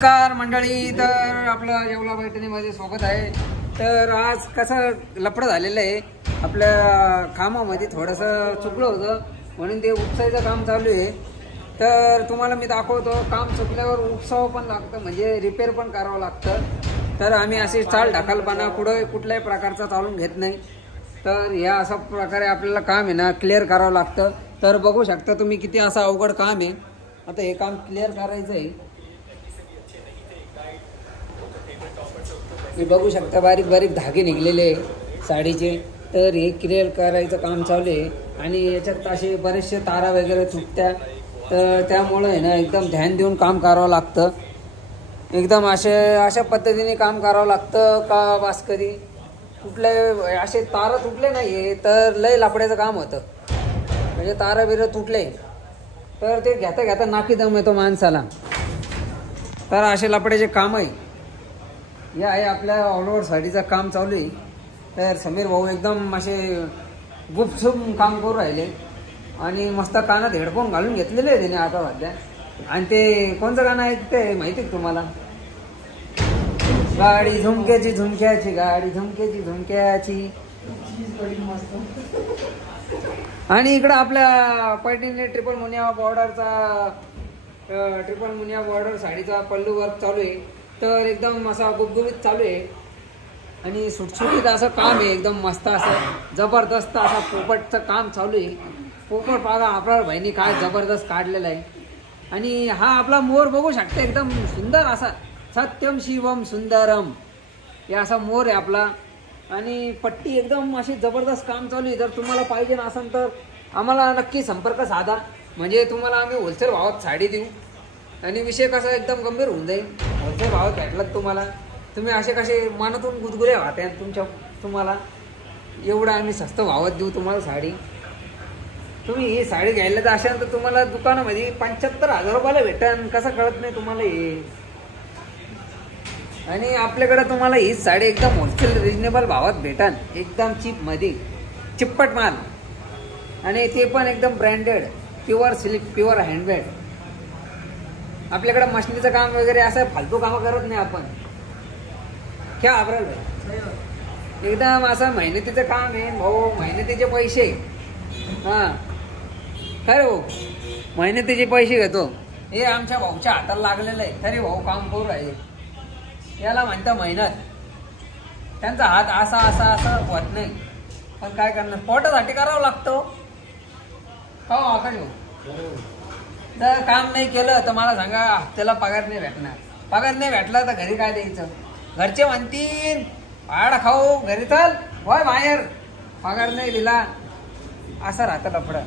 नमस्कार मंडळी, तर आपलं येवला बैठणीमध्ये स्वागत आहे। तर आज कसं लफडं झालेलं आहे, आपल्या कामामध्ये थोडंसं चुकलं होतं म्हणून ते उपसायचं काम चालू आहे। तर तुम्हाला मी दाखवतो, काम चुकल्यावर उपसावं पण लागतं, म्हणजे रिपेअर पण करावं लागतं। तर आम्ही अशी चाल ढकलपणा कुठल्याही प्रकारचा चालून घेत नाही। तर या अशा प्रकारे आपल्याला काम आहे ना क्लिअर करावं लागतं। तर बघू शकता तुम्ही किती असं अवघड काम आहे। आता हे काम क्लिअर करायचं आहे। बघू शकता बारीक बारीक धागे निघलेले साडीचे। तर हे क्लिअर करायचं काम चालू आहे आणि याच्यात असे बरेचसे तारा वगैरे तुटत्या, तर त्यामुळे आहे ना एकदम ध्यान देऊन काम करावं लागतं। एकदम अशा पद्धतीने काम करावं लागतं का बस कधी कुठले असे तारा तुटले नाही तर लय लापड्याचं काम होतं। म्हणजे तारा बिरं तुटले तर ते घेता घेता नाकी दम येतो माणसाला। तर असे लापड्याचे काम आहे। या आहे आपल्या ऑल ओव्हर साडीचं काम चालू आहे। तर समीर भाऊ एकदम असे गुपचूप काम करू राहिले आणि मस्त कानात हेडफोन घालून घेतलेले आहे त्याने आता सध्या। आणि ते कोणतं गाणं आहे ते माहिती आहे तुम्हाला? गाडी झुमक्याची झुमक्याची, गाडी झुमक्याची झुमक्याची। आणि इकडं आपल्या पैठणी ट्रिपल मुनिया बॉर्डर साडीचा पल्लू वर्क चालू आहे। तर एकदम असा गुबगुबीत चालू आहे आणि सुटसुटीत असं काम आहे, एकदम मस्त असं जबरदस्त असा पोपटचं काम चालू आहे। पोपट बघा आपल्या बहिणी काय जबरदस्त काढलेला आहे। आणि हा आपला मोर बघू शकता, एकदम सुंदर असा सत्यम शिवम सुंदरम या असा मोर आहे आपला। आणि पट्टी एकदम अशी जबरदस्त काम चालू आहे। जर तुम्हाला पाहिजे असेल तर आम्हाला नक्की संपर्क साधा, म्हणजे तुम्हाला आम्ही होलसेल भावात साडी देऊ आणि विषय कसा एकदम गंभीर होऊन जाईल। होलसेल भावात भेटलात तुम्हाला, तुम्ही असे कसे मनातून गुदगुले वाहते तुम्हाला एवढं आम्ही स्वस्त भावात देऊ तुम्हाला साडी। तुम्ही ही साडी घ्यायला तर असाल तर तुम्हाला दुकानामध्ये 75,000 रुपयाला भेटेल, कसं कळत नाही तुम्हाला हे। आणि आपल्याकडे तुम्हाला ही साडी एकदम होलसेल रिजनेबल भावात भेटेल, एकदम चीप मध्ये चिप्पट माल, आणि ते पण एकदम branded, pure silk, pure handmade. आपल्याकडे मशनीचं काम वगैरे असं फालतू कामं करत नाही आपण। क्या आबरल भाई, एकदम असं मेहनतीचं काम आहे भाऊ, मेहनतीचे पैसे। हां खरे भाऊ, मेहनतीचे पैसे घेतो। हे आमच्या भाऊच्या हाताला लागलेलं आहे तरी भाऊ काम करू राहिले, याला म्हणतं मेहनत। त्यांचा हात असा असा असा होत नाही, पण काय करणार, पोटासाठी करावं लागतं हो आकाश भाऊ। तर काम नाही केलं तर मला सांगा, त्याला पगार नाही भेटणार। पगार नाही भेटला तर घरी काय द्यायचं? घरचे म्हणतील भाडं खाऊ, घरी चल होय बाहेर, पगार नाही दिला, असं राहतं लफडं।